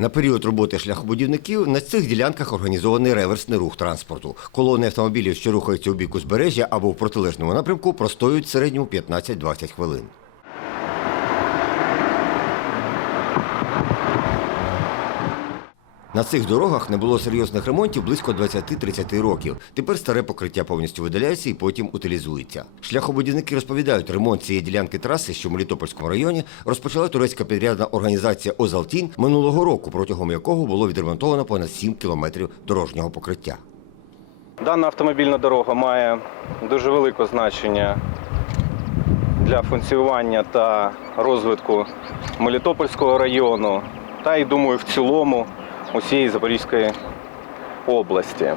На період роботи шляхобудівників на цих ділянках організований реверсний рух транспорту. Колони автомобілів, що рухаються у бік узбережжя або в протилежному напрямку, простоюють в середньому 15-20 хвилин. На цих дорогах не було серйозних ремонтів близько 20-30 років. Тепер старе покриття повністю видаляється і потім утилізується. Шляхобудівники розповідають, ремонт цієї ділянки траси, що в Мелітопольському районі, розпочала турецька підрядна організація Озалтін минулого року, протягом якого було відремонтовано понад 7 кілометрів дорожнього покриття. Дана автомобільна дорога має дуже велике значення для функціонування та розвитку Мелітопольського району, та й думаю, в цілому усієї Запорізької області.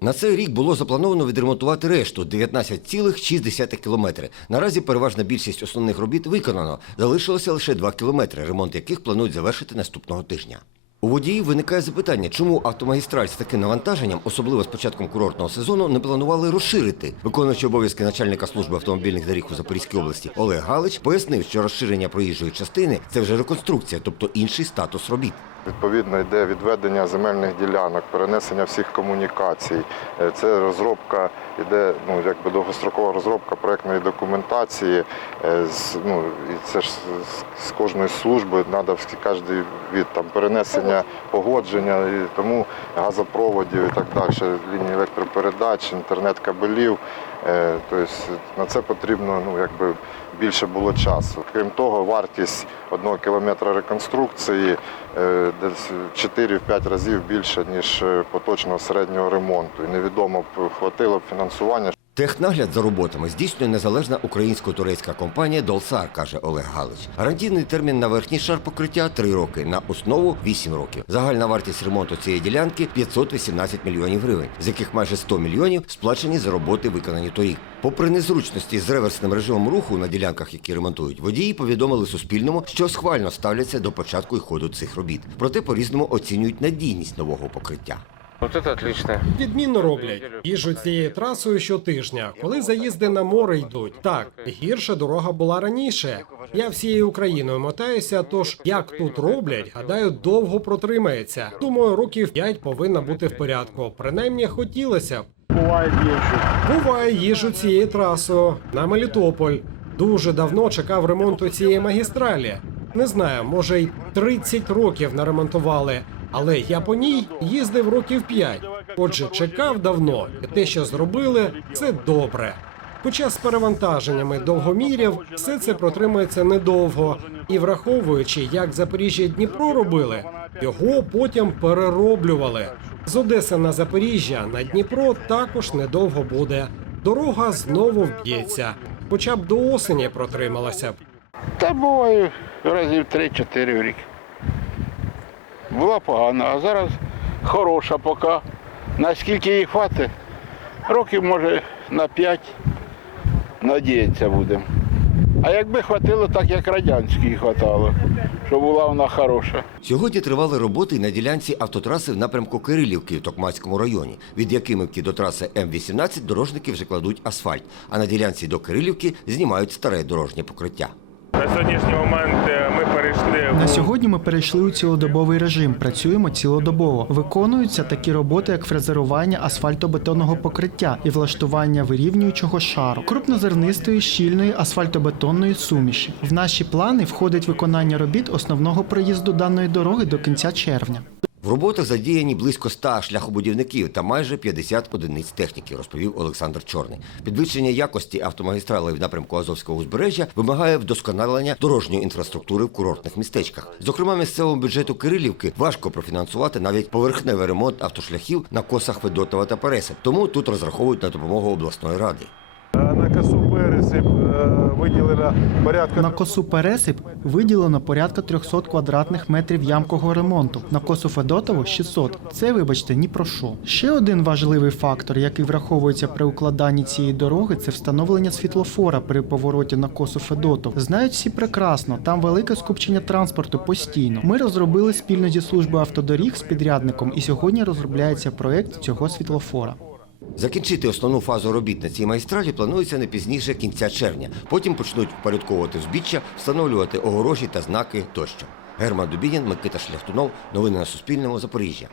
На цей рік було заплановано відремонтувати решту 19,6 кілометри. Наразі переважна більшість основних робіт виконано. Залишилося лише 2 кілометри, ремонт яких планують завершити наступного тижня. У водіїв виникає запитання, чому автомагістраль з таким навантаженням, особливо з початком курортного сезону, не планували розширити. Виконуючий обов'язки начальника служби автомобільних доріг у Запорізькій області Олег Галич пояснив, що розширення проїжджої частини це вже реконструкція, тобто інший статус робіт. Відповідно, йде відведення земельних ділянок, перенесення всіх комунікацій. Е, Це розробка, іде ну, якби довгострокова розробка проектної документації. Е, з- Ну, і це ж з- кожної служби треба кожен від там, перенесення погодження, і тому газопроводів і так далі, лінії електропередач, інтернет-кабелів. Тобто на це потрібно ну, якби більше було часу. Крім того, вартість одного кілометра реконструкції десь 4-5 разів більше, ніж е, поточного середнього ремонту. І невідомо б хватило б фінансування. Технагляд за роботами здійснює незалежна українсько-турецька компанія Долсар, каже Олег Галич. Гарантійний термін на верхній шар покриття 3 роки, на основу 8 років. Загальна вартість ремонту цієї ділянки 518 мільйонів гривень, з яких майже 100 мільйонів сплачені за роботи, виконані торік. Попри незручності з реверсним режимом руху на ділянках, які ремонтують, водії повідомили Суспільному, що схвально ставляться до початку і ходу цих робіт. Проте по-різному оцінюють надійність нового покриття. Ось це отлично. Відмінно роблять. Їжджу цією трасою щотижня, коли заїзди на море йдуть. Так, гірша дорога була раніше. Я всією Україною мотаюся, тож як тут роблять, гадаю, довго протримається. Думаю, років 5 повинна бути в порядку. Принаймні хотілося б. Буває, їжджу цією трасою на Мелітополь. Дуже давно чекав ремонту цієї магістралі. Не знаю, може й 30 років наремонтували, але я по ній їздив років 5. Отже, чекав давно, і те, що зробили, це добре. Хоча з перевантаженнями довгомірів все це протримується недовго, і враховуючи, як Запоріжжя Дніпро робили, його потім перероблювали. З Одеси на Запоріжжя на Дніпро також недовго буде. Дорога знову вб'ється, хоча б до осені протрималася б. Та буває разів 3-4 в рік. Була погана, а зараз хороша поки. Наскільки їй хватить, років може на 5 надіятися будемо. А якби хватило так, як радянській хватало, щоб була вона хороша. Сьогодні тривали роботи на ділянці автотраси в напрямку Кирилівки в Токмацькому районі, від Якимівки до траси М-18 дорожники вже кладуть асфальт, а на ділянці до Кирилівки знімають старе дорожнє покриття. На сьогоднішній момент е, ми перейшли На сьогодні ми перейшли у цілодобовий режим. Працюємо цілодобово. Виконуються такі роботи, як фрезерування асфальтобетонного покриття і влаштування вирівнюючого шару, крупнозернистої щільної асфальтобетонної суміші. В наші плани входить виконання робіт основного проїзду даної дороги до кінця червня. В роботах задіяні близько 100 шляхобудівників та майже 50 одиниць техніки, розповів Олександр Чорний. Підвищення якості автомагістралей в напрямку Азовського узбережжя вимагає вдосконалення дорожньої інфраструктури в курортних містечках. Зокрема, місцевому бюджету Кирилівки важко профінансувати навіть поверхневий ремонт автошляхів на косах Федотова та Пересип. Тому тут розраховують на допомогу обласної ради. На косу пересип е, виділено порядка На косу пересип виділено порядка 300 квадратних метрів ямкового ремонту. На косу Федотову 600. Це, вибачте, ні про що. Ще один важливий фактор, який враховується при укладанні цієї дороги, це встановлення світлофора при повороті на косу Федотов. Знають всі прекрасно, там велике скупчення транспорту постійно. Ми розробили спільно зі службою автодоріг з підрядником, і сьогодні розробляється проект цього світлофора. Закінчити основну фазу робіт на цій магістралі планується не пізніше кінця червня. Потім почнуть впорядковувати збіччя, встановлювати огорожі та знаки тощо. Герман Дубінін, Микита Шляхтунов. Новини на Суспільному. Запоріжжя.